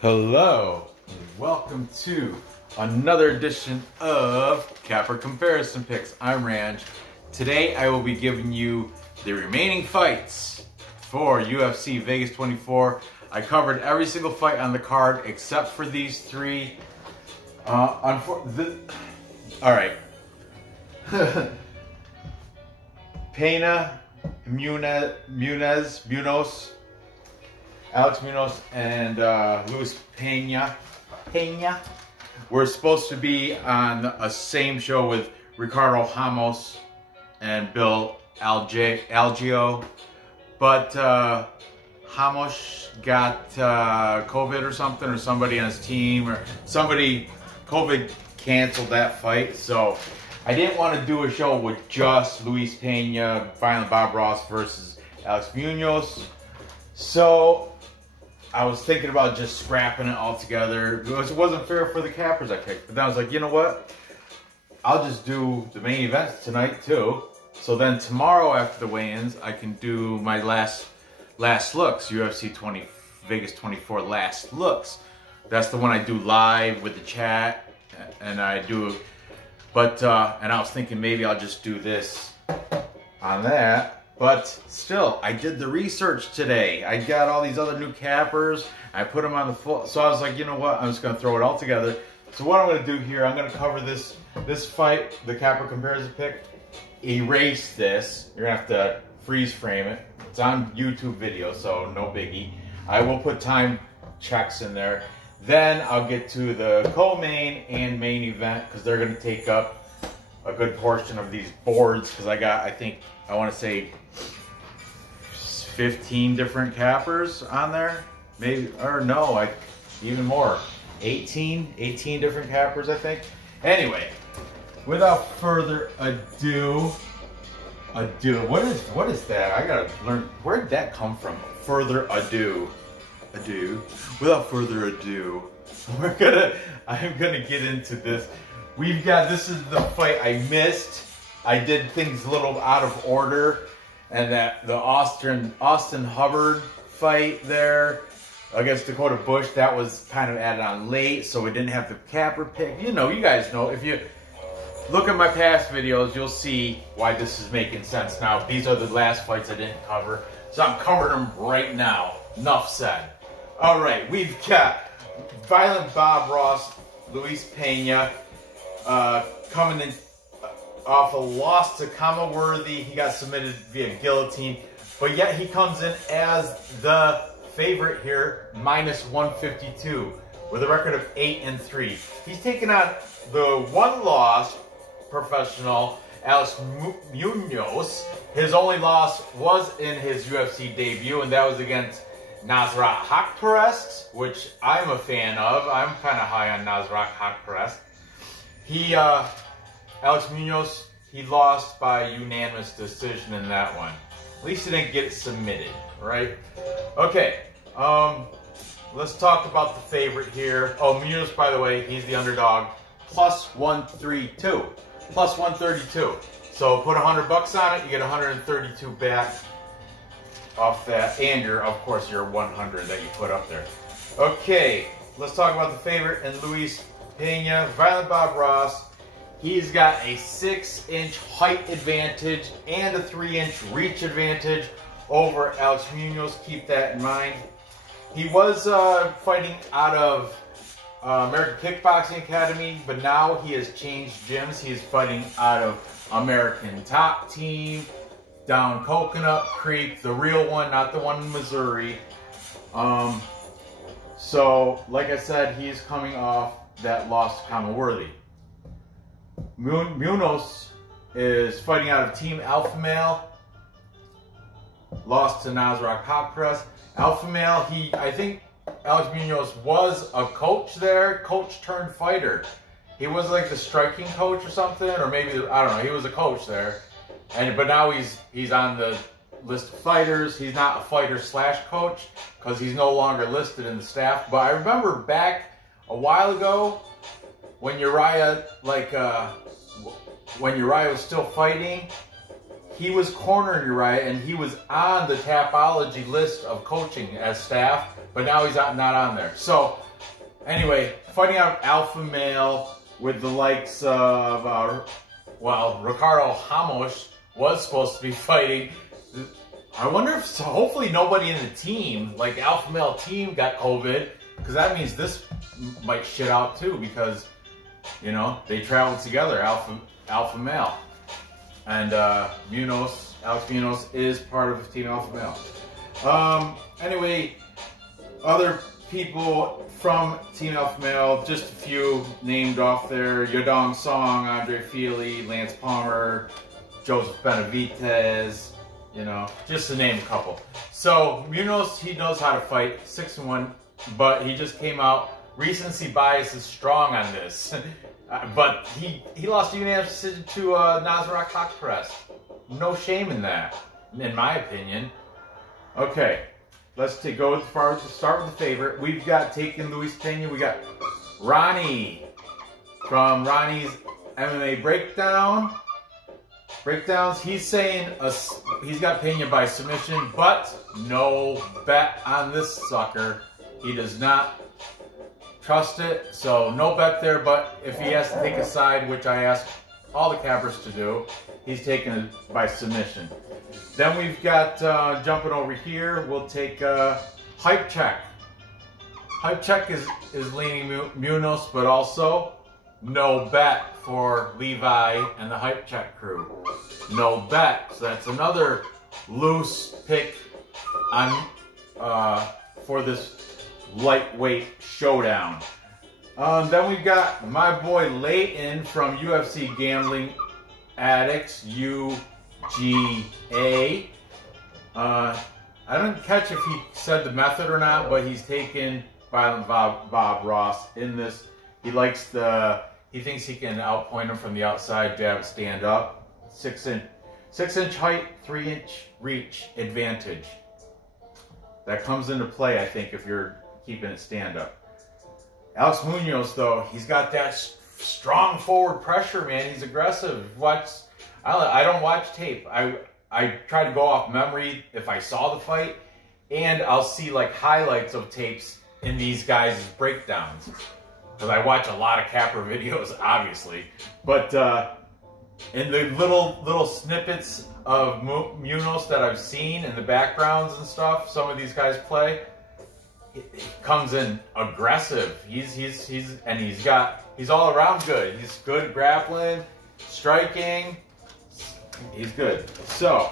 Hello, and welcome to another edition of Capper Comparison Picks. I'm Ranj. Today I will be giving you the remaining fights for UFC Vegas 24. I covered every single fight on the card except for these three. Alright. Pena, Munoz, Alex Munoz, and Luis Pena were supposed to be on a same show with Ricardo Ramos and Bill Algeo, but Ramos got COVID or something, or somebody on his team, or COVID canceled that fight, so I didn't want to do a show with just Luis Pena, Violent Bob Ross versus Alex Munoz. So I was thinking about just scrapping it all together. It wasn't fair for the cappers I picked. But then I was like, you know what? I'll just do the main events tonight too. So then tomorrow after the weigh-ins, I can do my last looks, UFC Vegas 24 last looks. That's the one I do live with the chat, and I do. But and I was thinking maybe I'll just do this on that. But still, I did the research today. I got all these other new cappers. I put them on the full. So I was like, you know what? I'm just going to throw it all together. So what I'm going to do here, I'm going to cover this fight, the capper comparison pick. Erase this. You're going to have to freeze frame it. It's on YouTube video, so no biggie. I will put time checks in there. Then I'll get to the co-main and main event because they're going to take up a good portion of these boards because I want to say 15 different cappers on there, maybe, or no, even more, 18 different cappers, I think. Anyway, without further ado, what is that? I gotta learn, where did that come from? Further ado. Without further ado, I'm gonna get into this. This is the fight I missed. I did things a little out of order, and that the Austin Hubbard fight there against Dakota Bush, that was kind of added on late, so we didn't have the capper pick. You guys know, if you look at my past videos, you'll see why this is making sense now. These are the last fights I didn't cover, so I'm covering them right now. Enough said. All right, we've got Violent Bob Ross, Luis Pena, coming in off a loss to Kama Worthy. He got submitted via guillotine, but yet he comes in as the favorite here, -152, with a record of 8-3. He's taking on the one-loss professional Alex Munoz. His only loss was in his UFC debut, and that was against Nasrat Haqparast, which I'm a fan of. I'm kind of high on Nasrat Haqparast. Alex Munoz, he lost by unanimous decision in that one. At least he didn't get it submitted, right? Okay, let's talk about the favorite here. Oh, Munoz, by the way, he's the underdog. +132. +132. So put $100 on it, you get 132 back off that, and of course, your 100 that you put up there. Okay, let's talk about the favorite and Luis Pena, Violent Bob Ross. He's got a 6-inch height advantage and a 3-inch reach advantage over Alex Munoz. Keep that in mind. He was fighting out of American Kickboxing Academy, but now he has changed gyms. He is fighting out of American Top Team, down Coconut Creek, the real one, not the one in Missouri. So, like I said, he's coming off that loss to Kama Worthy. Munoz is fighting out of Team Alpha Male, lost to Nasrat Haqparast. Alpha Male, I think Alex Munoz was a coach there, coach turned fighter. He was like the striking coach or something, or maybe, I don't know, he was a coach there. But now he's on the list of fighters. He's not a fighter/coach because he's no longer listed in the staff. But I remember back a while ago when Uriah was still fighting, he was cornering Uriah, and he was on the Tapology list of coaching as staff, but now he's not on there. So anyway, fighting out alpha male with the likes of, well, Ricardo Ramos was supposed to be fighting. I wonder if, hopefully nobody in the team, like the alpha male team, got COVID, because that means this might shit out too, because, you know, they traveled together, alpha male. And Munoz, Alex Munoz is part of Team Alpha Male. Anyway, other people from Team Alpha Male, just a few named off there: Yodong Song, Andre Feely, Lance Palmer, Joseph Benavidez, you know, just to name a couple. So Munoz, he knows how to fight, 6-1, but he just came out. Recency bias is strong on this. But he lost a unanimous decision to Nasrat Haqparast. No shame in that, in my opinion. Okay, let's go as far as to start with the favorite. We've got taking Luis Pena. We got Ronnie from Ronnie's MMA Breakdowns. He's saying he's got Pena by submission, but no bet on this sucker. He does not trust it, so no bet there, but if he has to take a side, which I ask all the cappers to do, he's taking it by submission. Then we've got, jumping over here, we'll take Hype Check. Hype Check is leaning Munoz, but also no bet for Levi and the Hype Check crew. No bet, so that's another loose pick on for this lightweight showdown. Then we've got my boy Leighton from UFC Gambling Addicts, UGA. I didn't catch if he said the method or not, but he's taken Violent Bob Ross in this. He likes he thinks he can outpoint him from the outside, jab, stand up. 6-inch height, 3-inch reach advantage. That comes into play, I think, if you're keeping it stand up. Alex Munoz, though, he's got that strong forward pressure, man. He's aggressive. I don't watch tape. I try to go off memory if I saw the fight, and I'll see like highlights of tapes in these guys' breakdowns, because I watch a lot of capper videos, obviously. But in the little snippets of Munoz that I've seen in the backgrounds and stuff, some of these guys play, he comes in aggressive. He's all around good. He's good grappling, striking. He's good. So,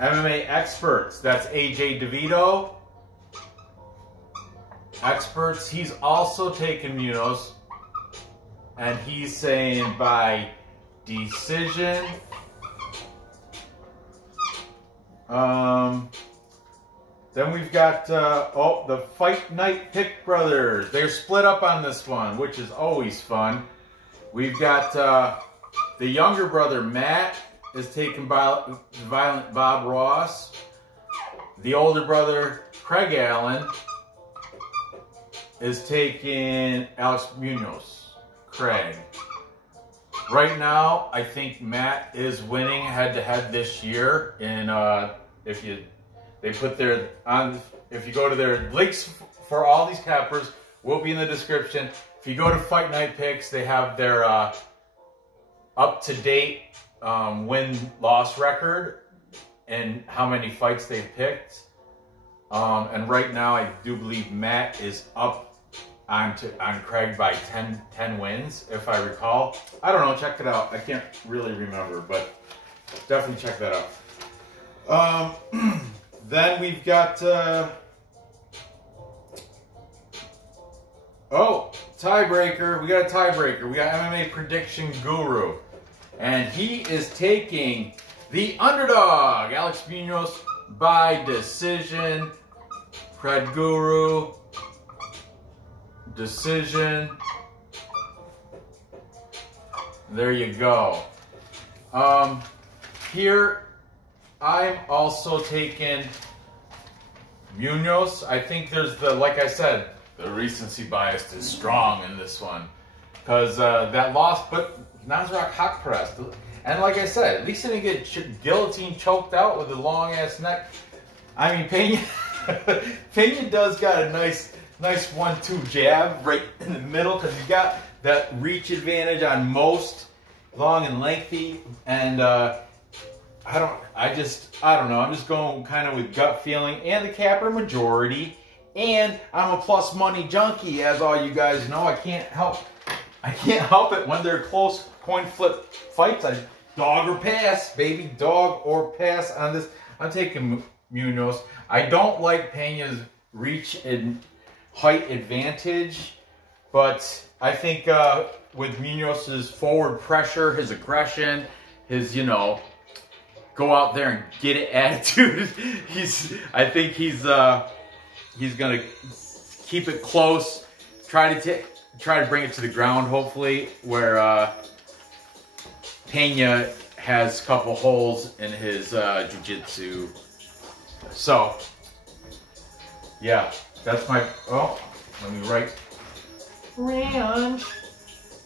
MMA experts. That's AJ DeVito. Experts. He's also taken Munoz, and he's saying by decision. Then we've got, the Fight Night Pick Brothers. They're split up on this one, which is always fun. We've got the younger brother, Matt, is taken by Violent Bob Ross. The older brother, Craig Allen, is taking Alex Munoz. Craig. Right now, I think Matt is winning head-to-head this year. And if you go to their links for all these cappers, will be in the description. If you go to Fight Night Picks, they have their up-to-date win-loss record and how many fights they've picked. And right now, I do believe Matt is up on Craig by 10 wins, if I recall. I don't know, check it out. I can't really remember, but definitely check that out. Then we've got, tiebreaker. We got a tiebreaker. We got MMA Prediction Guru. And he is taking the underdog, Alex Munoz, by decision. Pred Guru, decision. There you go. Here, I'm also taking Munoz. I think there's like I said, the recency bias is strong in this one. Because that loss, but Nasrat Haqparast. And like I said, at least he didn't get guillotine choked out with a long-ass neck. I mean, Pena, Pena does got a nice 1-2 jab right in the middle because he's got that reach advantage on most long and lengthy. And I don't know. I'm just going kind of with gut feeling and the capper majority. And I'm a plus money junkie, as all you guys know. I can't help it when they're close coin flip fights. I dog or pass, baby, dog or pass on this. I'm taking Munoz. I don't like Pena's reach and height advantage, but I think with Munoz's forward pressure, his aggression, his, you know, go out there and get it attitude, I think he's gonna keep it close, try to bring it to the ground, hopefully, where Pena has a couple holes in his jiu-jitsu. So, yeah, that's my, oh, let me write range.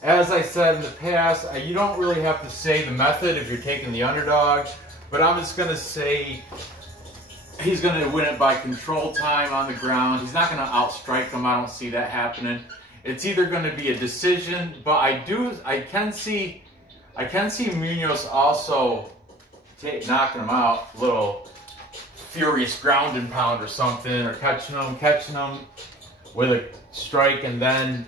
As I said in the past, you don't really have to say the method if you're taking the underdog, but I'm just going to say he's going to win it by control time on the ground. He's not going to outstrike him. I don't see that happening. It's either going to be a decision, but I can see Munoz also knocking him out, a little furious ground and pound or something, or catching him with a strike, and then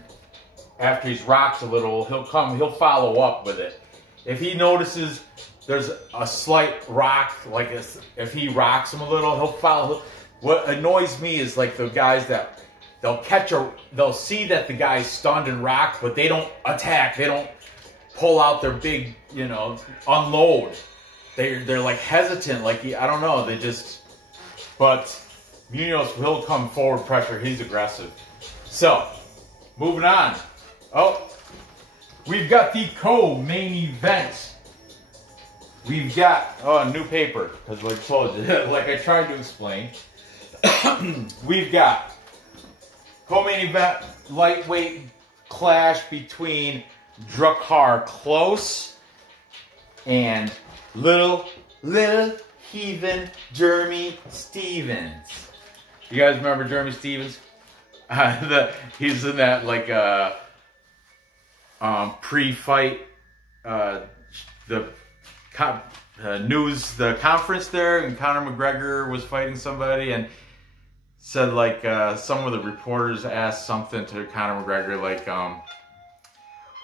after he's rocked a little, he'll follow up with it. If he notices there's a slight rock, like if he rocks him a little, he'll follow. What annoys me is like the guys that they'll see that the guy's stunned and rocked, but they don't attack. They don't pull out their big, you know, unload. They're like hesitant, like I don't know. They just. But Munoz will come forward pressure. He's aggressive. So, moving on. Oh, we've got the co-main event. We've got, oh, new paper, because like I told you, like I tried to explain. We've got co-main event lightweight clash between Drakkar Klose and little heathen Jeremy Stephens. You guys remember Jeremy Stephens? He's in that like pre-fight the conference there, and Conor McGregor was fighting somebody, and said like some of the reporters asked something to Conor McGregor like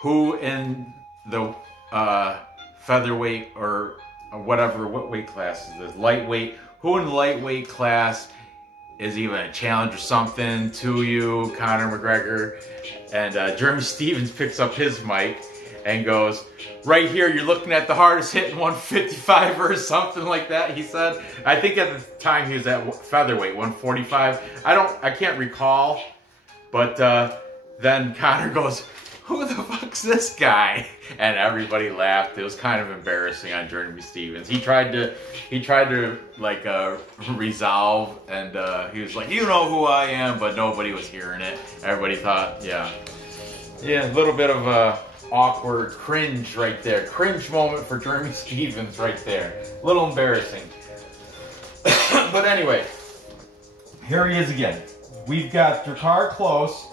who in the featherweight or whatever, what weight class is this? Lightweight. Who in the lightweight class is even a challenge or something to you, Conor McGregor? And Jeremy Stephens picks up his mic and goes, right here, you're looking at the hardest hitting 155 or something like that, he said. I think at the time he was at featherweight, 145. I can't recall. But then Conor goes, who the fuck's this guy? And everybody laughed. It was kind of embarrassing on Jeremy Stephens. He tried to like resolve, and he was like, you know who I am, but nobody was hearing it. Everybody thought, yeah, a little bit of a awkward cringe right there. Cringe moment for Jeremy Stephens right there. A little embarrassing. But anyway, here he is again. We've got Drakkar Klose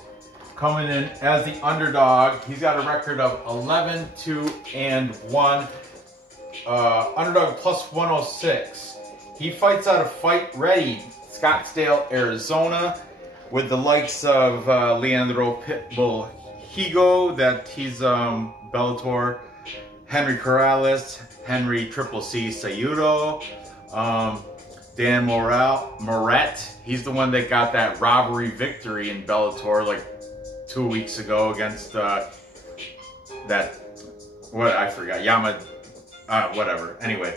coming in as the underdog. He's got a record of 11-2-1. Underdog plus 106. He fights out of Fight Ready, Scottsdale, Arizona, with the likes of Leandro Pitbull Higo, that he's Bellator, Henry Corrales, Henry Triple C Sayudo, Dan Moret. He's the one that got that robbery victory in Bellator like 2 weeks ago against that, what, I forgot, whatever. Anyway,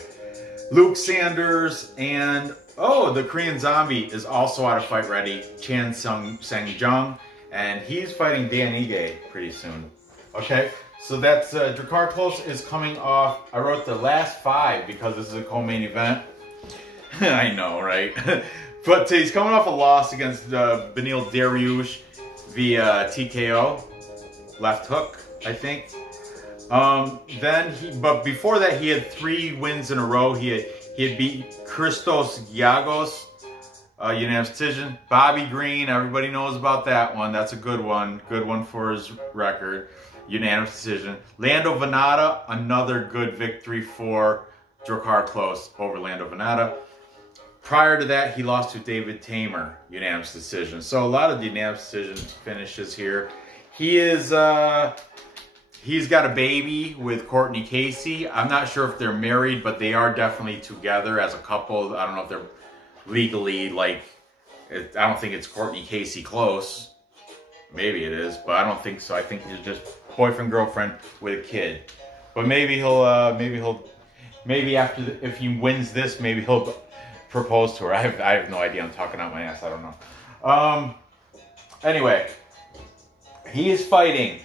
Luke Sanders, and oh, the Korean Zombie is also out of Fight Ready, Chan Sang-jung, and he's fighting Dan Ige pretty soon. Okay, so that's Drakkar Klose is coming off. I wrote the last 5 because this is a co-main event. I know, right? But he's coming off a loss against Beneil Dariush via TKO, left hook, I think. But before that, he had 3 wins in a row. He had beat Christos Giagos unanimous decision. Bobby Green, everybody knows about that one. That's a good one. Good one for his record. Unanimous decision. Lando Venata, another good victory for Drakkar Klose over Lando Venata. Prior to that, he lost to David Tamer, unanimous decision. So a lot of the unanimous decision finishes here. He is, he's got a baby with Courtney Casey. I'm not sure if they're married, but they are definitely together as a couple. I don't know if they're legally, like, I don't think it's Courtney Casey Klose. Maybe it is, but I don't think so. I think it's just boyfriend, girlfriend with a kid. But maybe maybe after, if he wins this, maybe he'll propose to her. I have no idea. I'm talking out my ass. I don't know. Anyway, he is fighting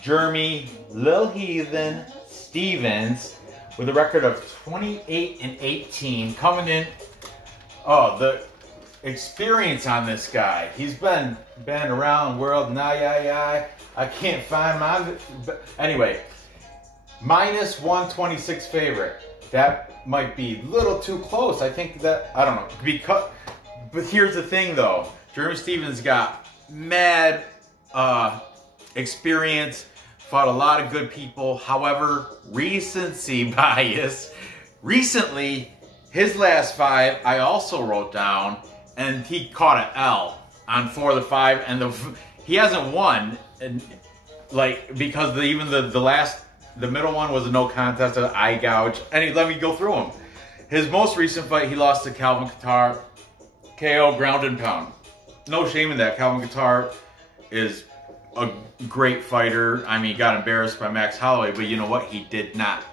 Jeremy Lil Heathen Stevens with a record of 28-18, coming in. Oh, the experience on this guy. He's been around the world. I can't find my... Anyway, minus 126 favorite. That might be a little too close. I think that, I don't know. But here's the thing though. Jeremy Stevens got mad experience, fought a lot of good people. However, recency bias. Recently, his last 5, I also wrote down, and he caught an L on 4 of the 5, and he hasn't won, and like, because the middle one was a no contest, an eye gouge. And let me go through them. His most recent fight, he lost to Kelvin Gastelum, KO, ground and pound. No shame in that. Kelvin Gastelum is a great fighter. I mean, he got embarrassed by Max Holloway, but you know what? He did not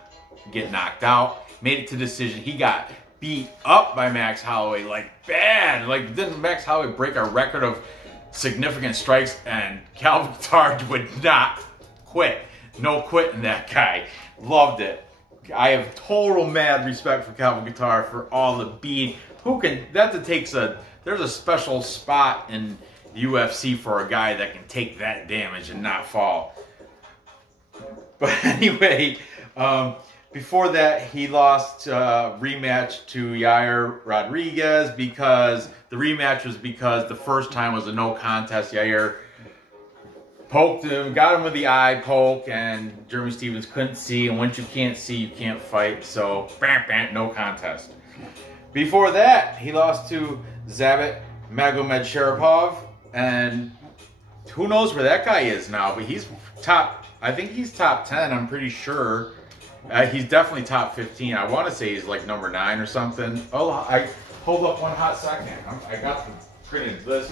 get knocked out. Made it to decision. He got beat up by Max Holloway, like bad. Like, didn't Max Holloway break a record of significant strikes? And Kelvin Gastelum would not quit. No quitting that guy. Loved it. I have total mad respect for Kelvin Gastelum for all the beat. There's a special spot in UFC for a guy that can take that damage and not fall. But anyway, before that, he lost rematch to Yair Rodriguez because the rematch was because the first time was a no contest. Yair poked him, got him with the eye poke, and Jeremy Stevens couldn't see. And once you can't see, you can't fight. So, no contest. Before that, he lost to Zabit Magomedsharipov, and who knows where that guy is now? But he's top. I think he's top 10. I'm pretty sure. He's definitely top 15. I want to say he's like number 9 or something. Oh, hold up one hot second. I got the printed list.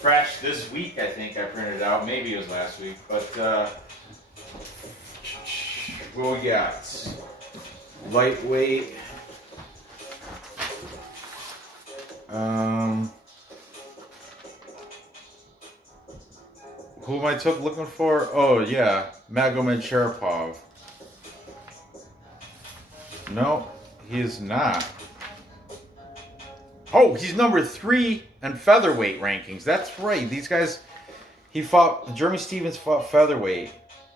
Fresh this week, I think I printed it out. Maybe it was last week, but what we got? Lightweight. Who am I looking for? Oh yeah, Magomedsharipov. No, he is not. Oh, he's number 3 in featherweight rankings. That's right. These guys, Jeremy Stevens fought featherweight.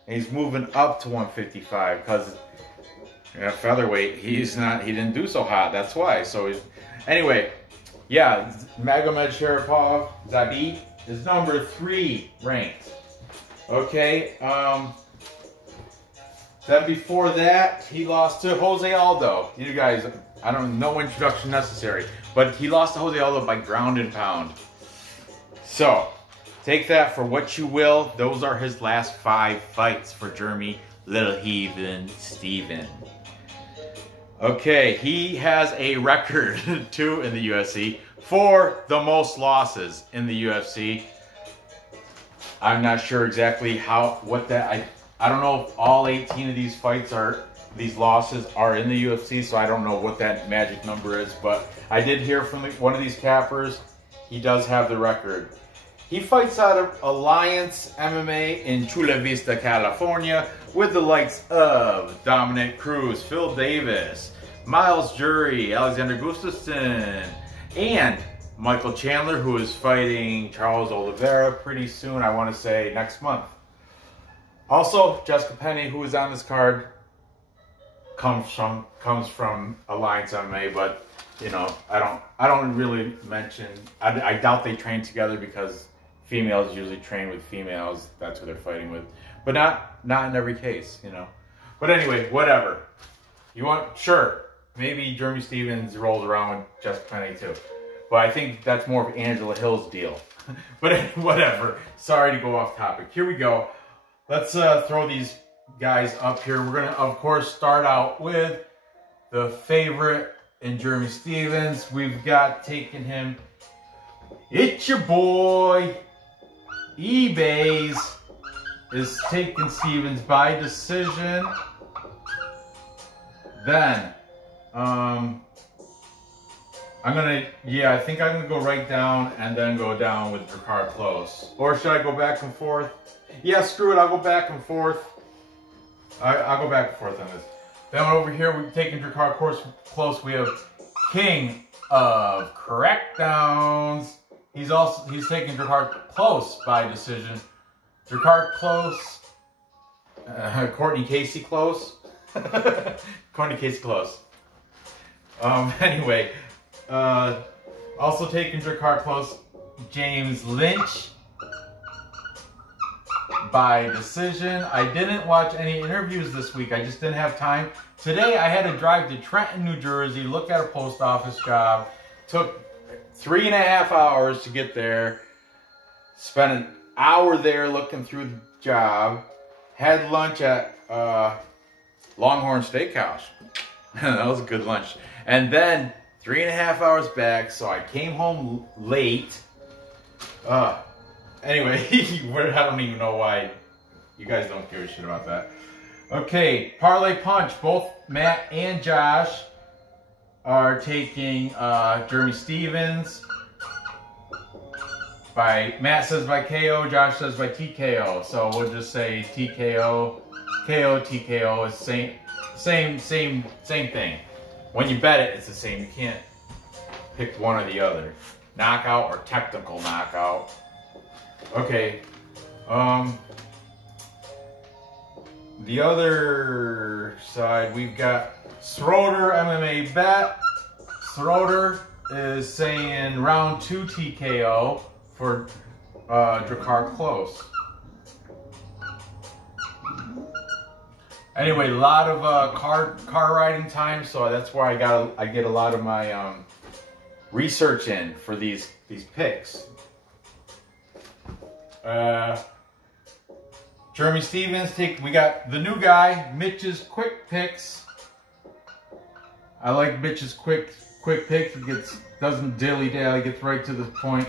And he's moving up to 155 because featherweight, he didn't do so hot. That's why. So anyway, yeah, Magomedsharipov, Zabit, is number 3 ranked. Okay. Then before that, he lost to Jose Aldo. You guys, no introduction necessary. But he lost to Jose Aldo by ground and pound. So, take that for what you will. Those are his last 5 fights for Jeremy Little Heathen Steven. Okay, he has a record, too, in the UFC for the most losses in the UFC. I'm not sure exactly I don't know if all 18 of these these losses are in the UFC, so I don't know what that magic number is, but I did hear from one of these cappers, he does have the record. He fights out of Alliance MMA in Chula Vista, California, with the likes of Dominic Cruz, Phil Davis, Miles Jury, Alexander Gustafsson, and Michael Chandler, who is fighting Charles Oliveira pretty soon, I want to say next month. Also, Jessica Pena, who is on this card, comes from Alliance MMA, but you know, I don't really mention, I doubt they train together because females usually train with females. That's who they're fighting with. But not in every case, you know. But anyway, whatever. You want, sure, maybe Jeremy Stephens rolls around with Jessica Pena too. But I think that's more of Angela Hill's deal. But whatever. Sorry to go off topic. Here we go. Let's throw these guys up here. We're going to, of course, start out with the favorite in Jeremy Stephens. We've got taking him. It's your boy, eBay's is taking Stephens by decision. Then, I think I'm gonna go right down and then go down with Drakkar Klose. Or should I go back and forth? Yeah, screw it, I'll go back and forth. I'll go back and forth on this. Then over here, we're taking Drakkar Klose. We have King of Crackdowns. He's taking Drakkar Klose by decision. Drakkar Klose, Courtney Casey Klose. Courtney Casey Klose. Anyway, also taking Drakkar Klose, James Lynch by decision. I didn't watch any interviews this week. I just didn't have time. Today I had to drive to Trenton, New Jersey, look at a post office job. Took 3.5 hours to get there. Spent an hour there looking through the job. Had lunch at Longhorn Steakhouse. That was a good lunch. And then 3.5 hours back, so I came home late. Anyway, I don't even know why. You guys don't give a shit about that. Okay, Parlay Punch. Both Matt and Josh are taking Jeremy Stephens. Matt says by KO, Josh says by TKO. So we'll just say TKO. KO, TKO is same thing. When you bet it, it's the same. You can't pick one or the other. Knockout or technical knockout. Okay. The other side, we've got Schroeder MMA bet. Schroeder is saying round 2 TKO for Drakkar Klose. Anyway, a lot of car riding time, so that's why I get a lot of my research in for these picks. Jeremy Stephens we got the new guy, Mitch's quick picks. I like Mitch's quick picks. He doesn't dilly-dally, gets right to the point.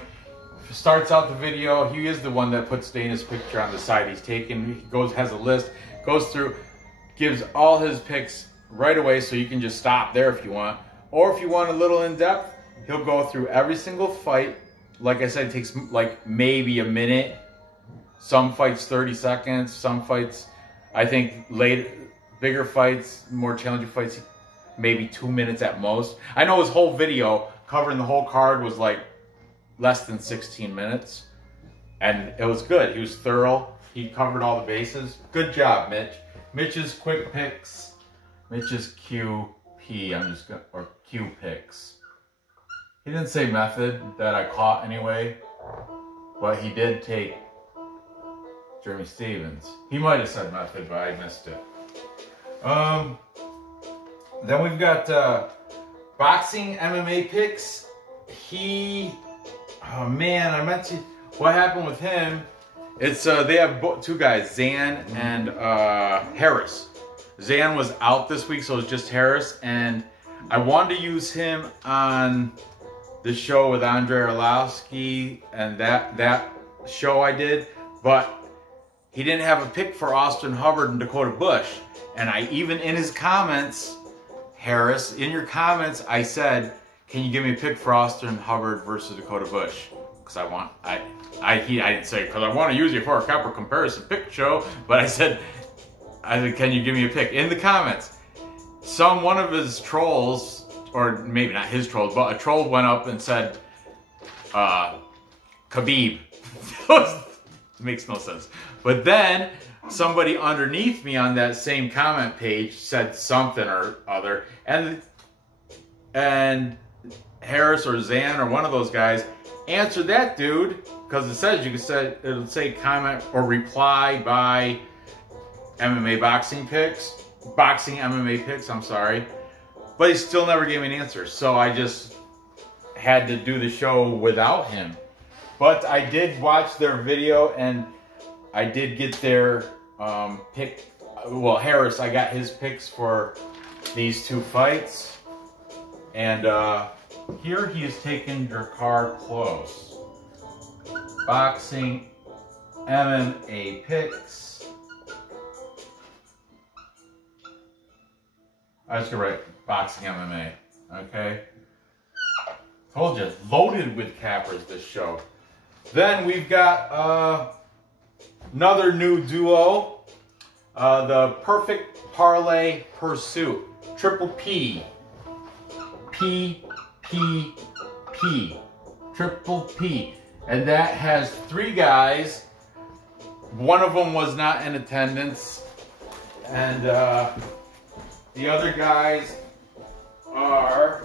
Starts out the video. He is the one that puts Dana's picture on the side. He's taken, has a list, goes through, gives all his picks right away, so you can just stop there if you want. Or if you want a little in-depth, he'll go through every single fight. Like I said, it takes like maybe a minute. Some fights 30 seconds, some fights, I think bigger fights, more challenging fights, maybe 2 minutes at most. I know his whole video covering the whole card was like less than 16 minutes. And it was good. He was thorough. He covered all the bases. Good job, Mitch. Mitch's quick picks. Mitch's QP, or Q picks. He didn't say method that I caught anyway, but he did take Jeremy Stephens. He might have said method, but I missed it. Then we've got boxing MMA picks. Oh man, I meant to. What happened with him? It's they have two guys, Zan and Harris. Zan was out this week, so it's just Harris, and I wanted to use him on the show with Andre Arlovsky and that show I did, but he didn't have a pick for Austin Hubbard and Dakota Bush. And I even in his comments, Harris, in your comments, I said, can you give me a pick for Austin Hubbard versus Dakota Bush? Because I didn't say, because I want to use you for a copper comparison pick show, but I said, can you give me a pick? In the comments, one of his trolls, or maybe not his trolls, but a troll went up and said, Khabib. Makes no sense. But then somebody underneath me on that same comment page said something or other, and Harris or Zan or one of those guys, answer that dude, because it says, you can say, it'll say comment or reply by MMA boxing picks. Boxing MMA picks, I'm sorry. But he still never gave me an answer. So I just had to do the show without him. But I did watch their video and I did get their pick. Well, Harris, I got his picks for these two fights. And here he is taking Drakkar Klose. Boxing MMA picks. I was gonna write boxing MMA, okay? Told you, loaded with cappers this show. Then we've got another new duo, the Perfect Parlay Pursuit, Triple P, P, P, P, Triple P. And that has 3 guys. One of them was not in attendance. And the other guys are,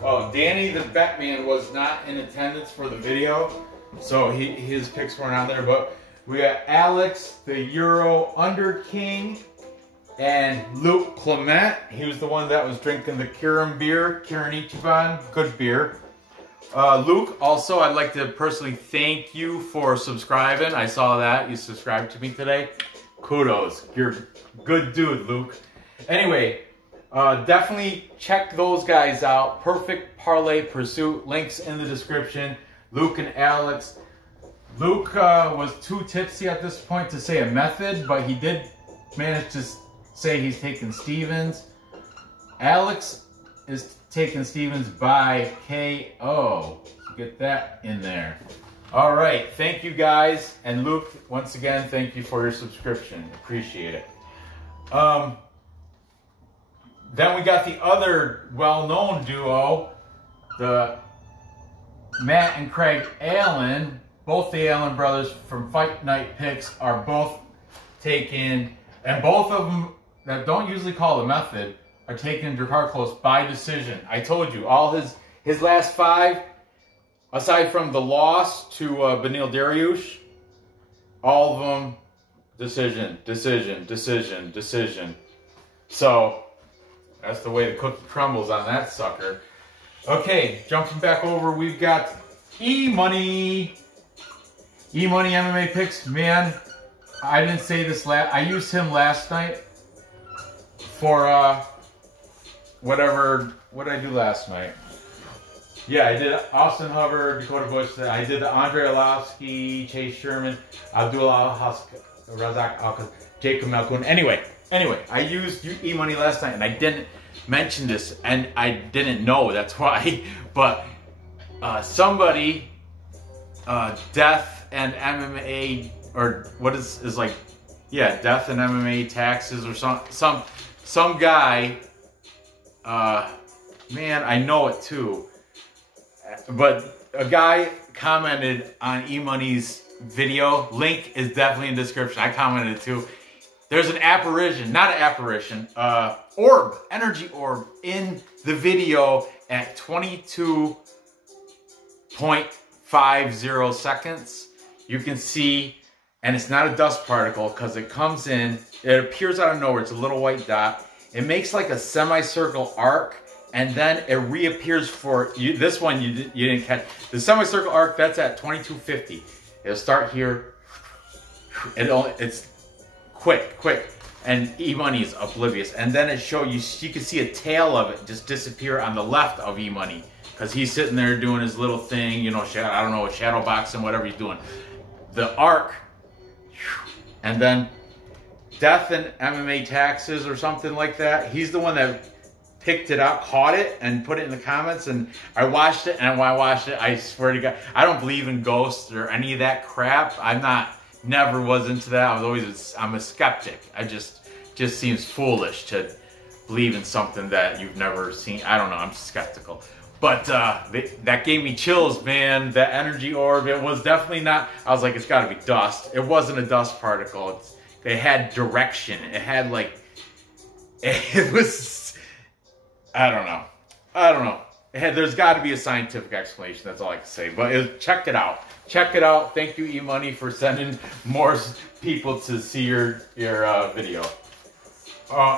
oh, Danny the Batman was not in attendance for the video, so his picks weren't on there, but we got Alex, the Euro Under King, and Luke Clement. He was the one that was drinking the Kirin beer, Kirin Ichiban, good beer. Luke, also, I'd like to personally thank you for subscribing. I saw that you subscribed to me today. Kudos. You're a good dude, Luke. Anyway, definitely check those guys out. Perfect Parlay Pursuit. Links in the description. Luke and Alex. Luke was too tipsy at this point to say a method, but he did manage to say he's taking Stevens. Alex is taking Stevens by KO. So get that in there. All right, thank you guys. And Luke, once again, thank you for your subscription. Appreciate it. Then we got the other well-known duo, the Matt and Craig Allen. Both the Allen brothers from Fight Night Picks are both taken, and both of them that don't usually call the method are taking Drakkar Klose by decision. I told you, all his last 5, aside from the loss to Beneil Dariush, all of them decision, decision, decision, decision. So that's the way the cookie crumbles on that sucker. Okay, jumping back over, we've got E-Money. E-Money MMA picks. Man, I didn't say this last. I used him last night for whatever. What did I do last night? Yeah, I did Austin Hubbard, Dakota Bush. I did the Andre Arlovsky, Chase Sherman, Abdullah Razak Alcaz, Jacob Malkoun. Anyway, I used E-Money last night, and I didn't mention this, and I didn't know, that's why. But somebody, Death and MMA, or what is like, yeah, Death and MMA Taxes, or some guy, man, I know it too. But a guy commented on E-Money's video. Link is definitely in the description. I commented too. There's an apparition, not an apparition, orb, energy orb in the video at 22.50 seconds. You can see, and it's not a dust particle because it comes in, it appears out of nowhere. It's a little white dot. It makes like a semicircle arc, and then it reappears for you. This one you didn't catch. The semicircle arc, that's at 2250. It'll start here. It's quick, and E-Money is oblivious. And then it shows you can see a tail of it just disappear on the left of E-Money because he's sitting there doing his little thing, you know, I don't know, shadow boxing, whatever he's doing. The arc, and then Death and MMA Taxes or something like that. He's the one that picked it up, caught it, and put it in the comments. And I watched it, and when I watched it, I swear to God, I don't believe in ghosts or any of that crap. Never was into that. I'm a skeptic. I just seems foolish to believe in something that you've never seen. I don't know. I'm skeptical. But that gave me chills, man. That energy orb, it was definitely not. I was like, it's got to be dust. It wasn't a dust particle. It had direction. It had like, it was. I don't know. there's got to be a scientific explanation. That's all I can say. But check it out. Check it out. Thank you, E-Money, for sending more people to see your video.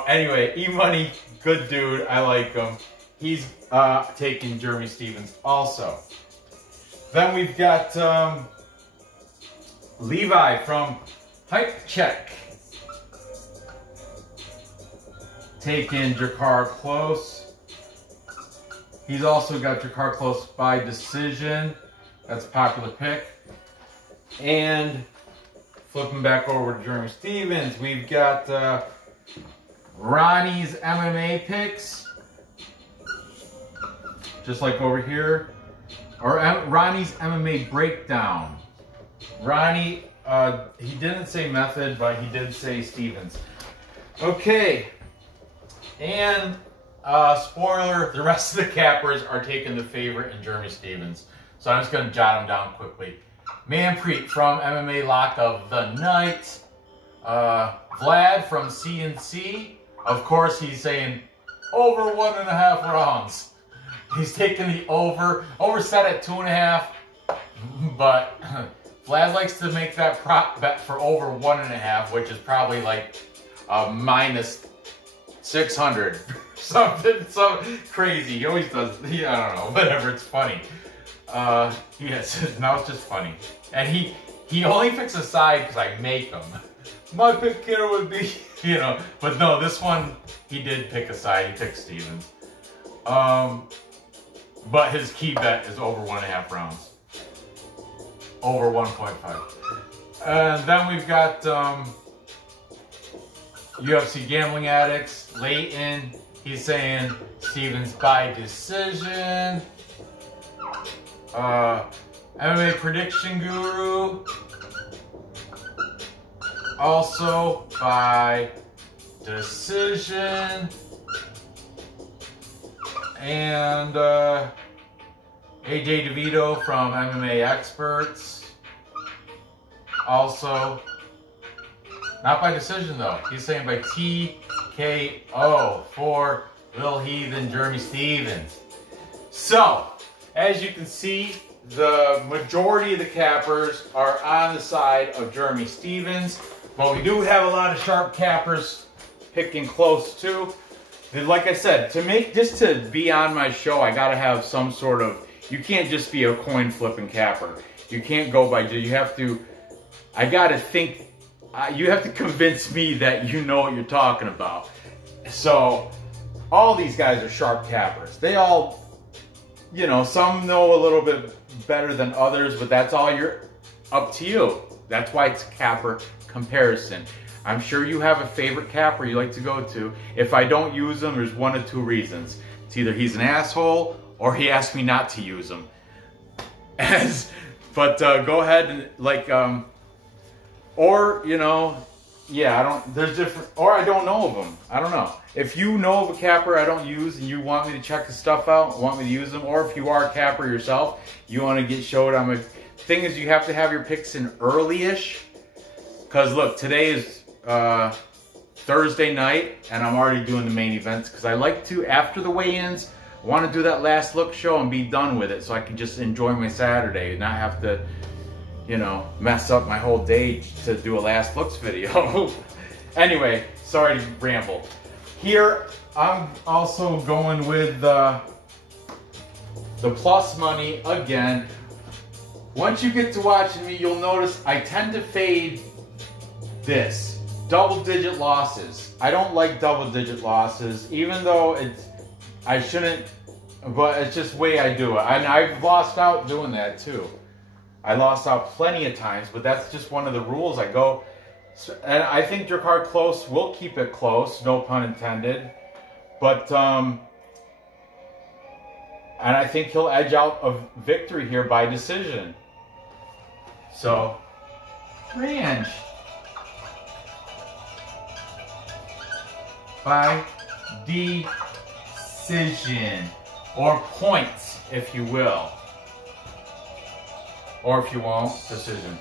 Anyway, E-Money, good dude. I like him. He's taking Jeremy Stephens also. Then we've got Levi from Hype Check taking Drakkar Klose. He's also got Drakkar Klose by decision. That's a popular pick. And flipping back over to Jeremy Stephens, we've got Ronnie's MMA picks. Just like over here. Or Ronnie's MMA breakdown. Ronnie, he didn't say method, but he did say Stephens. Okay. And spoiler, the rest of the cappers are taking the favorite in Jeremy Stephens. So I'm just going to jot them down quickly. Manpreet from MMA Lock of the Night. Vlad from CNC. Of course, he's saying over 1.5 rounds. He's taking the over set at 2.5. But Vlad likes to make that prop bet for over 1.5, which is probably like minus 600. Something crazy. He always does. I don't know. Whatever. It's funny. Yes. Now it's just funny. And he only picks a side because I make him. My pick here would be, you know. But no, this one he did pick a side. He picked Stephens. But his key bet is over 1.5 rounds. Over 1.5. And then we've got UFC Gambling Addicts. Leighton. He's saying Stephens by decision. MMA Prediction Guru. Also by decision. And AJ DeVito from MMA Experts. Also, not by decision though. He's saying by TKO for Lil Heathen Jeremy Stephens. So, as you can see, the majority of the cappers are on the side of Jeremy Stephens. But we do have a lot of sharp cappers picking Klose too. Like I said, just to be on my show, I gotta have some sort of, you can't just be a coin flipping capper. You can't go by, you have to, I gotta think, you have to convince me that you know what you're talking about. So, all these guys are sharp cappers. They all, you know, some know a little bit better than others, but that's all up to you. That's why it's capper comparison. I'm sure you have a favorite capper you like to go to. If I don't use them, there's one of two reasons. It's either he's an asshole or he asked me not to use them. But go ahead and or you know, yeah, there's different, or I don't know of them. I don't know. If you know of a capper I don't use and you want me to check the stuff out, want me to use them, or if you are a capper yourself, you want to get showed on my thing is you have to have your picks in early-ish. Because look, today is Thursday night, and I'm already doing the main events because I like to, after the weigh-ins, I want to do that last look show and be done with it so I can just enjoy my Saturday and not have to, you know, mess up my whole day to do a last looks video. Anyway, sorry to ramble. Here, I'm also going with the plus money again. Once you get to watching me, you'll notice I tend to fade this. Double-digit losses. I don't like double-digit losses, even though I shouldn't, but it's just the way I do it. And I've lost out doing that too. I lost out plenty of times, but that's just one of the rules. I go, and I think Drakkar Klose will keep it close, no pun intended. But, and I think he'll edge out a victory here by decision. So, range. By decision, or points, if you will, or if you won't, decision.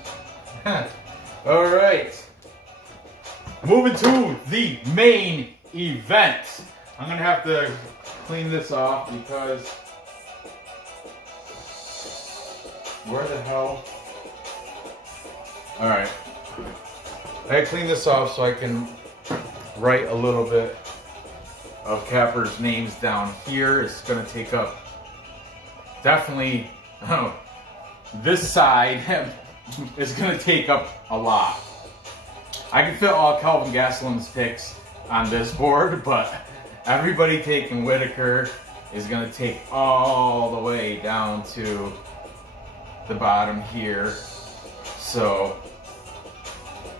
All right, moving to the main event. I'm gonna have to clean this off because Where the hell? All right. I clean this off so I can write a little bit of cappers' names down here. It's gonna take up definitely, this side is gonna take up a lot. I can fit all Kelvin Gastelum's picks on this board, but everybody taking Whittaker is gonna take all the way down to the bottom here. So,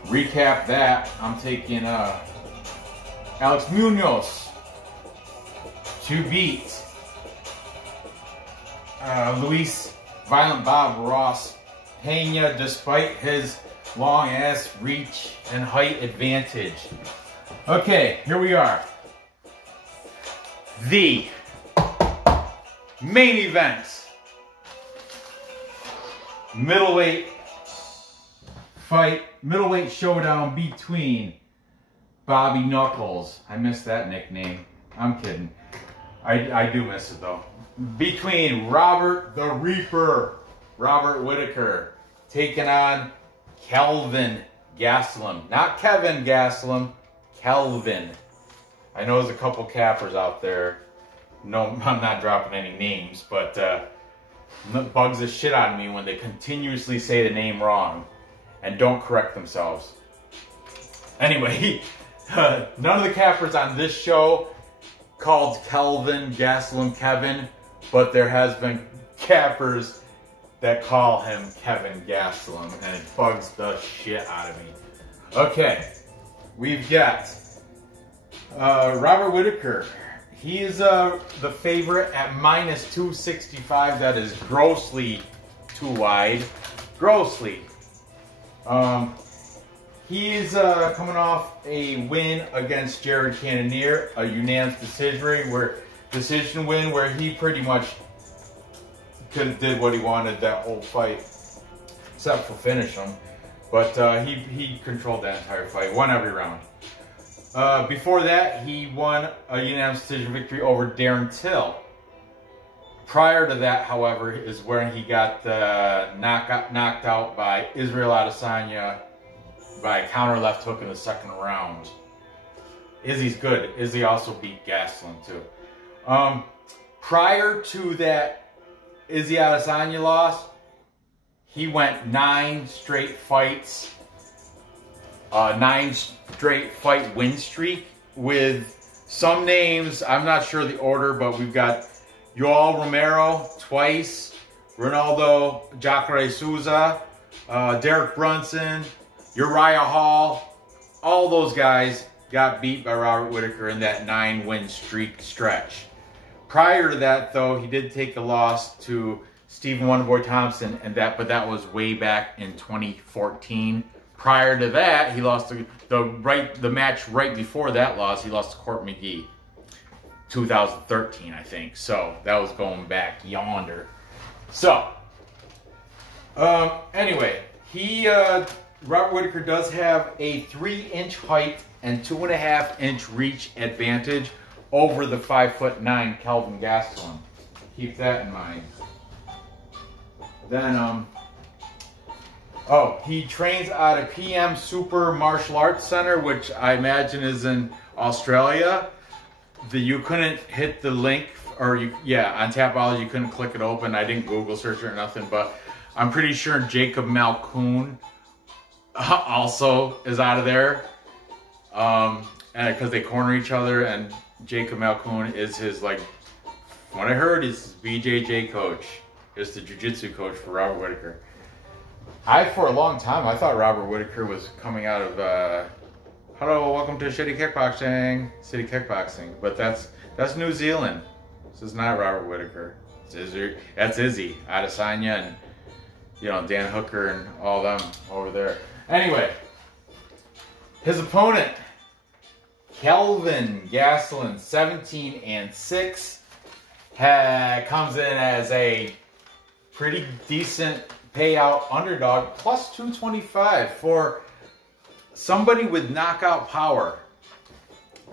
recap that. I'm taking Alex Munoz to beat Luis Violent Bob Ross Pena, despite his long ass reach and height advantage. Okay, here we are. The main event. Middleweight fight, middleweight showdown between Bobby Knuckles. I missed that nickname. I'm kidding. I do miss it though. Between Robert the Reaper, Robert Whittaker, taking on Kelvin Gastelum. Not Kevin Gastelum, Kelvin. I know there's a couple cappers out there. No, I'm not dropping any names, but it bugs the shit out of me when they continuously say the name wrong and don't correct themselves. Anyway, none of the cappers on this show called Kelvin Gastelum Kevin, but there has been cappers that call him Kevin Gastelum, and it bugs the shit out of me. Okay, we've got Robert Whittaker. He is the favorite at -265. That is grossly too wide. Grossly. He's coming off a win against Jared Cannonier, a unanimous decision win where he pretty much could have did what he wanted that whole fight, except for finish him. But he controlled that entire fight, won every round. Before that, he won a unanimous decision victory over Darren Till. Prior to that, however, is where he got knocked out by Israel Adesanya by a counter left hook in the second round. Izzy's good. Izzy also beat Gastelum too. Prior to that Izzy Adesanya loss, he went 9 straight fights. 9 straight fight win streak with some names. I'm not sure the order, but we've got Yoel Romero twice, Ronaldo Jacare Souza, Derek Brunson, Uriah Hall. All those guys got beat by Robert Whittaker in that 9-win streak stretch. Prior to that, though, he did take a loss to Stephen Wonderboy Thompson, but that was way back in 2014. Prior to that, he lost the match right before that loss. He lost to Court McGee, 2013, I think. So that was going back yonder. So anyway, Robert Whittaker does have a 3-inch height and 2.5-inch reach advantage over the 5'9" Kelvin Gastelum. Keep that in mind. Then he trains out of PM Super Martial Arts Center, which I imagine is in Australia. You couldn't hit the link, or on Tapology you couldn't click it open. I didn't Google search it or nothing, but I'm pretty sure Jacob Malkoon also is out of there. And because they corner each other, and Jacob Malkoon is his, like, what I heard is his BJJ coach. Is the jiu-jitsu coach for Robert Whittaker. For a long time, I thought Robert Whittaker was coming out of, hello, welcome to City Kickboxing. But that's New Zealand. This is not Robert Whittaker. That's Izzy, Adesanya, and, Dan Hooker and all them over there. Anyway, his opponent, Kelvin Gastelum, 17-6, comes in as a pretty decent payout underdog, plus 225 for somebody with knockout power.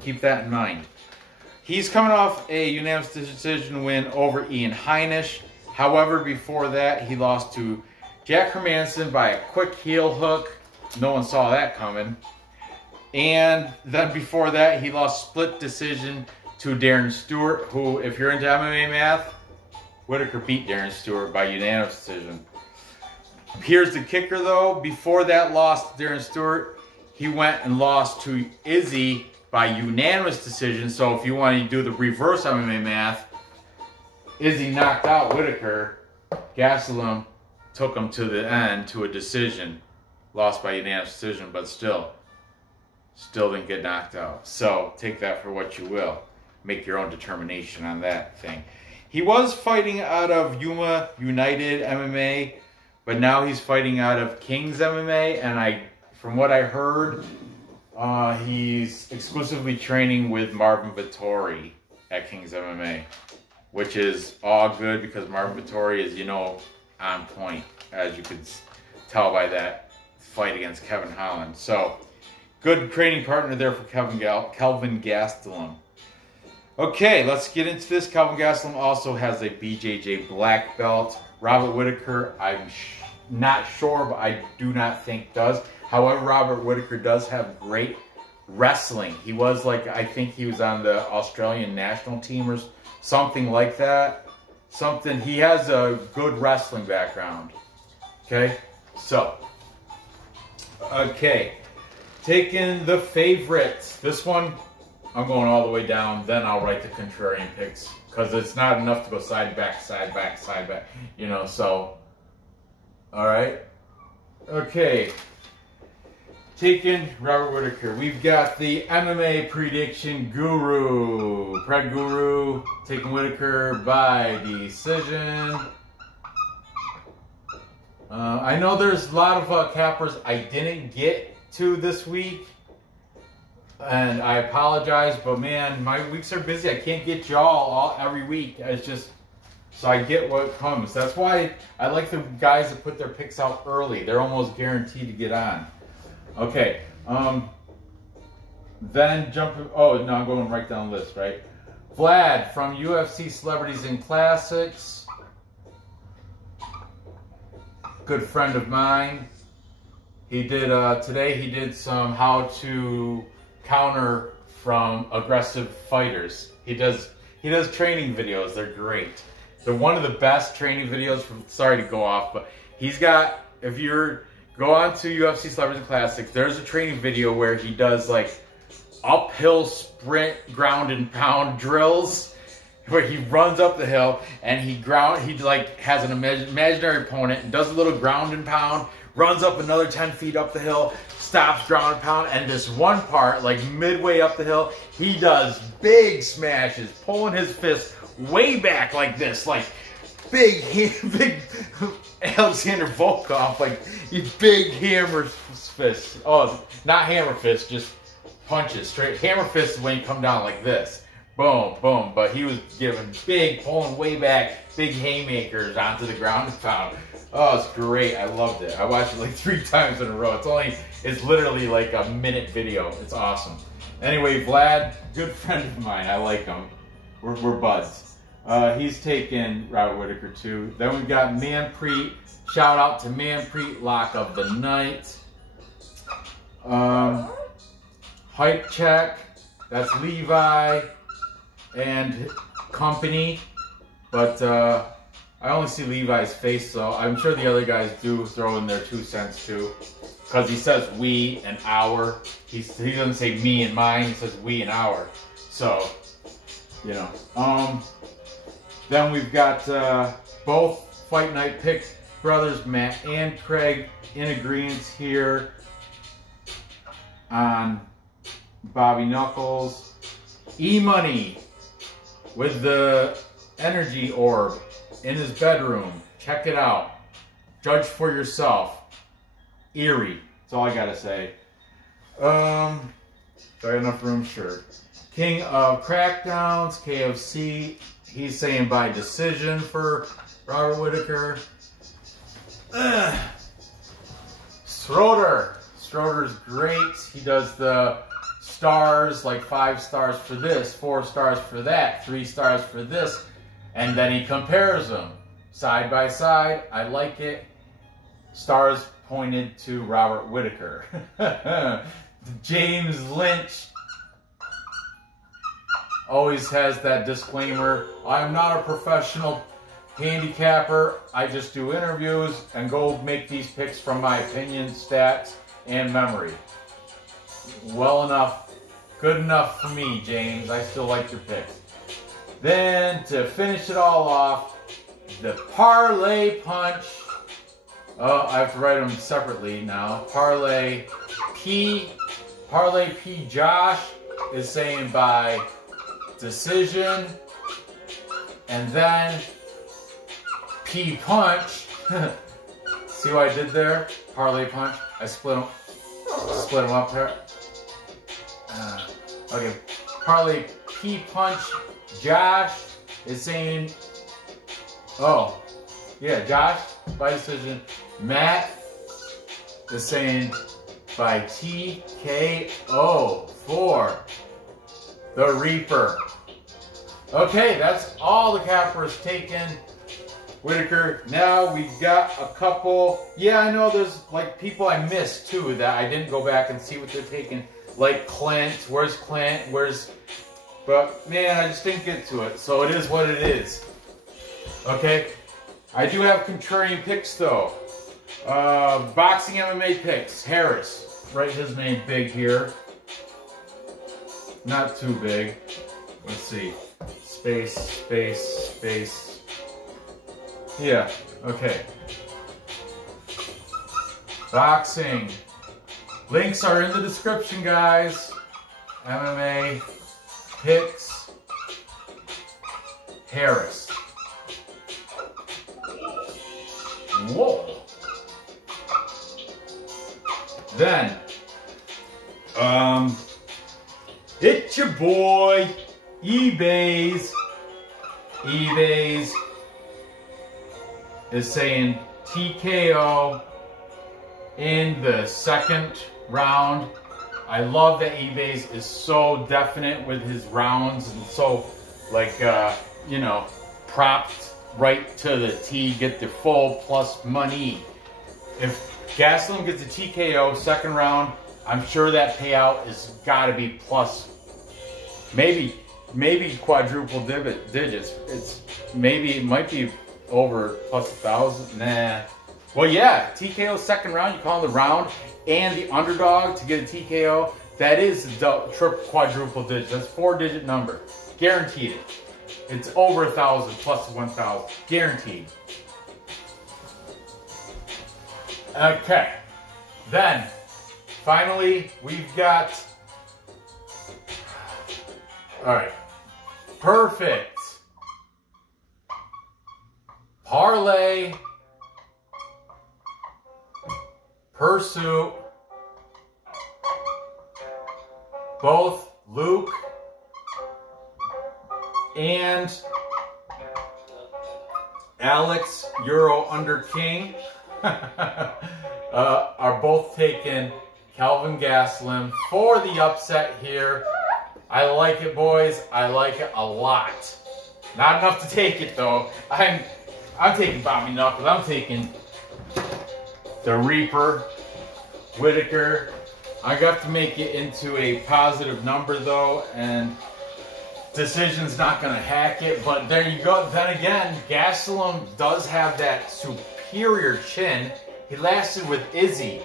Keep that in mind. He's coming off a unanimous decision win over Ian Heinisch. However, before that, he lost to Jack Hermanson by a quick heel hook. No one saw that coming. And then before that, he lost split decision to Darren Stewart, who, if you're into MMA math, Whittaker beat Darren Stewart by unanimous decision. Here's the kicker, though. Before that loss to Darren Stewart, he went and lost to Izzy by unanimous decision. So if you want to do the reverse MMA math, Izzy knocked out Whittaker. Gastelum took him to the end to a decision. Lost by unanimous decision, but still didn't get knocked out. So take that for what you will. Make your own determination on that thing. He was fighting out of Yuma United MMA, but now he's fighting out of King's MMA, and from what I heard, he's exclusively training with Marvin Vettori at King's MMA, which is all good because Marvin Vettori is, you know, on point, as you could tell by that fight against Kevin Holland. So, good training partner there for Kelvin Gastelum. Okay, let's get into this. Kelvin Gastelum also has a BJJ black belt. Robert Whittaker, I'm not sure, but I do not think does. However, Robert Whittaker does have great wrestling. He was I think he was on the Australian national team or something like that. He has a good wrestling background. Okay, so, taking the favorites. This one, I'm going all the way down, then I'll write the contrarian picks, because it's not enough to go side back, you know, so, alright. Okay, taking Robert Whittaker, we've got the MMA prediction guru, Pred Guru, taking Whittaker by decision. I know there's a lot of cappers I didn't get to this week, and I apologize, but man, my weeks are busy. I can't get y'all every week. It's just, so I get what comes. That's why I like the guys that put their picks out early. They're almost guaranteed to get on. Okay, then oh no, I'm going right down the list, right? Vlad from UFC Celebrities and Classics. Good friend of mine. He did, today he did some how to counter from aggressive fighters. He does training videos. They're great. They're one of the best training videos. Sorry to go off, but he's got, if you're, go on to UFC Celebrities and Classics, there's a training video where he does uphill sprint ground and pound drills, where he runs up the hill and he has an imaginary opponent and does a little ground and pound, runs up another 10 feet up the hill, stops, ground and pound, and this one part, midway up the hill, he does big smashes, pulling his fist way back like this, big Alexander Volkov, big hammer fist. Oh, not hammer fist, just punches, straight. Hammer fist is when you come down like this. Boom, boom. But he was giving pulling way back, big haymakers onto the ground and pound. Oh, it's great. I loved it. I watched it 3 times in a row. It's literally a minute video. It's awesome. Anyway, Vlad, good friend of mine. I like him. We're buds. He's taken Robert Whittaker too. Then we've got Manpreet. Shout out to Manpreet, lock of the night. Hype check. That's Levi and company. But I only see Levi's face, so I'm sure the other guys do throw in their 2 cents too. Because he says we and our. He doesn't say me and mine, he says we and our. So, you know. Then we've got both Fight Night Pick brothers, Matt and Craig, in agreement here on Bobby Knuckles. E-Money with the energy orb in his bedroom. Check it out. Judge for yourself. Eerie. That's all I gotta say. Do I have enough room? Sure. King of Crackdowns, KFC. He's saying by decision for Robert Whittaker. Schroeder's great. He does the stars, 5 stars for this, 4 stars for that, 3 stars for this, and then he compares them. side by side. I like it. Stars pointed to Robert Whittaker. James Lynch always has that disclaimer. I am not a professional handicapper. I just do interviews and go make these picks from my opinion, stats, and memory. Well enough. Good enough for me, James. I still like your picks. Then, to finish it all off, the Parlay Punch. Oh, I have to write them separately now. Parlay P Josh is saying by decision. And then P Punch. See what I did there? Parlay Punch. I split them up here. Okay. Parlay P Punch Josh is saying, oh, yeah, Josh by decision. Matt is saying by TKO for the Reaper. Okay, that's all the cappers taken. Whittaker. Now we got a couple. Yeah, I know there's like people I missed too that I didn't go back and see what they're taking. Like Clint. Where's Clint? Where's... But man, I just didn't get to it. So it is what it is. Okay. I do have contrarian picks though. Boxing MMA picks. Harris. Write his name big here. Not too big. Let's see. Space, space, space. Yeah, okay. Boxing. Links are in the description, guys. MMA picks. Harris. Whoa. Then, it's your boy, eBay's is saying TKO in the second round. I love that eBay's is so definite with his rounds and so like, you know, propped right to the T, get the full plus money. If Gastelum gets a TKO second round, I'm sure that payout is gotta be plus, maybe quadruple digits. It might be over plus 1,000. Nah. Well, yeah, TKO second round. You call it the round and the underdog to get a TKO. That is triple quadruple digits. That's 4-digit number, guaranteed. It's over 1,000 plus 1,000, guaranteed. Okay. Then, finally, we've got. All right. Perfect. Parlay. Pursuit. Both Luke and Alex Euro Under King are both taking Kelvin Gastelum for the upset here. I like it, boys. I like it a lot. Not enough to take it though. I'm taking Bobby Knuckles. I'm taking the Reaper, Whittaker. I got to make it into a positive number though, and decision's not gonna hack it. But there you go. Then again, Gastelum does have that superior chin. He lasted with Izzy.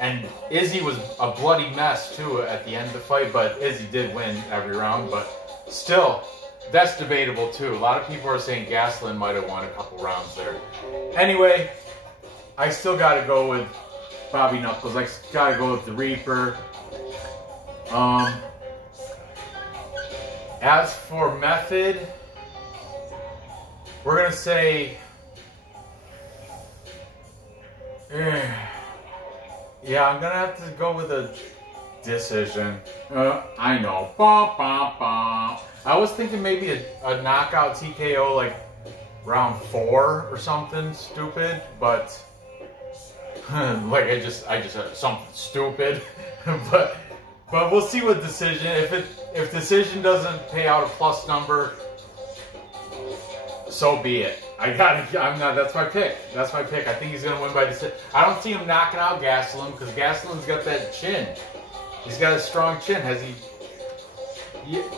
And Izzy was a bloody mess too at the end of the fight, but Izzy did win every round. But still, that's debatable too. A lot of people are saying Gastelum might have won a couple rounds there. Anyway, I still got to go with Bobby Knuckles. I got to go with the Reaper. As for method, we're gonna say. Yeah, I'm gonna have to go with a decision. I know. Bah, bah, bah. I was thinking maybe a knockout TKO like round 4 or something stupid, but like I just said something stupid. but we'll see what decision. If decision doesn't pay out a plus number, so be it. That's my pick. That's my pick. I think he's gonna win by decision. I don't see him knocking out Gastelum because Gastelum's got that chin. He's got a strong chin. Has he?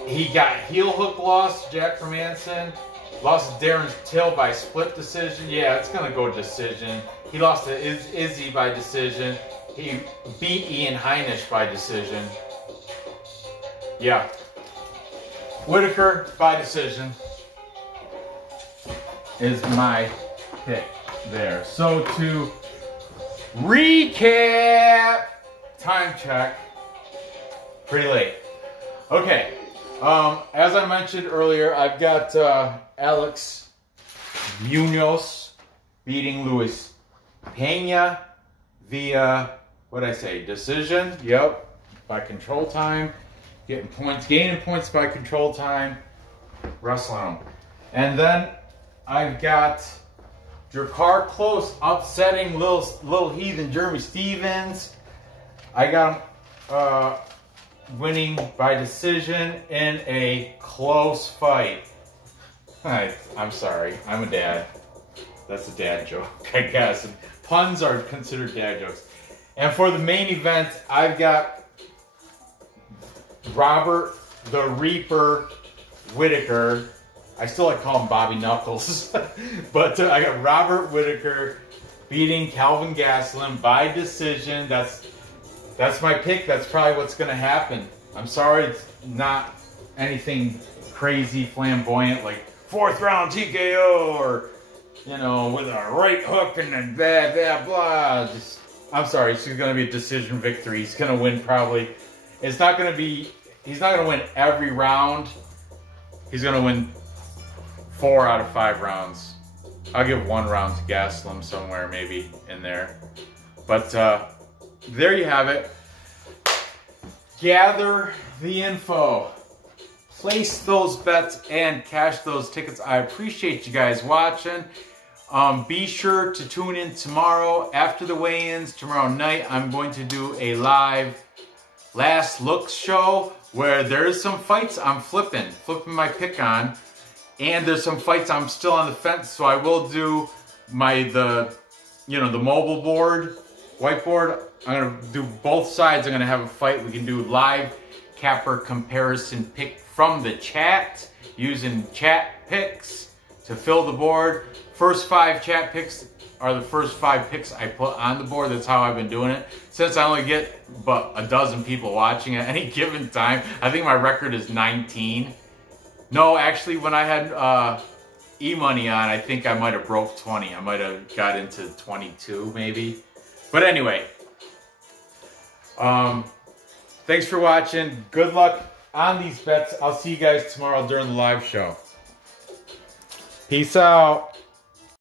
He got heel hook loss. Jack Hermanson lost to Darren Till by split decision. Yeah, it's gonna go decision. He lost to Izzy by decision. He beat Ian Heinisch by decision. Yeah. Whittaker by decision is my pick there. So to recap, time check, pretty late. Okay, as I mentioned earlier, I've got Alex Munoz beating Luis Pena via, what'd I say, decision? Yep, by control time. Getting points, gaining points by control time, wrestling him. And then I've got Drakkar Klose upsetting little heathen Jeremy Stevens. I got him winning by decision in a close fight. I'm sorry, I'm a dad. That's a dad joke, I guess. Puns are considered dad jokes. And for the main event, I've got Robert the Reaper Whittaker. I still like to call him Bobby Knuckles. But I got Robert Whittaker beating Kelvin Gastelum by decision. That's my pick. That's probably what's going to happen. I'm sorry it's not anything crazy flamboyant like 4th round TKO or, you know, with a right hook and then blah, blah, blah. I'm sorry. It's going to be a decision victory. He's going to win probably. It's not going to be, he's not going to win every round. He's going to win 4 out of 5 rounds. I'll give 1 round to Gastelum somewhere maybe in there. But there you have it. Gather the info. Place those bets and cash those tickets. I appreciate you guys watching. Be sure to tune in tomorrow after the weigh-ins. Tomorrow night I'm going to do a live last looks show where there's some fights I'm flipping my pick on, and there's some fights I'm still on the fence. So I will do the mobile board, whiteboard. I'm gonna do both sides. I'm gonna have a fight. We can do live capper comparison pick from the chat using chat picks to fill the board. First 5 chat picks are the first 5 picks I put on the board. That's how I've been doing it. Since I only get but a dozen people watching at any given time, I think my record is 19. No, actually, when I had E-Money on, I think I might have broke 20. I might have got into 22, maybe. But anyway, thanks for watching. Good luck on these bets. I'll see you guys tomorrow during the live show. Peace out.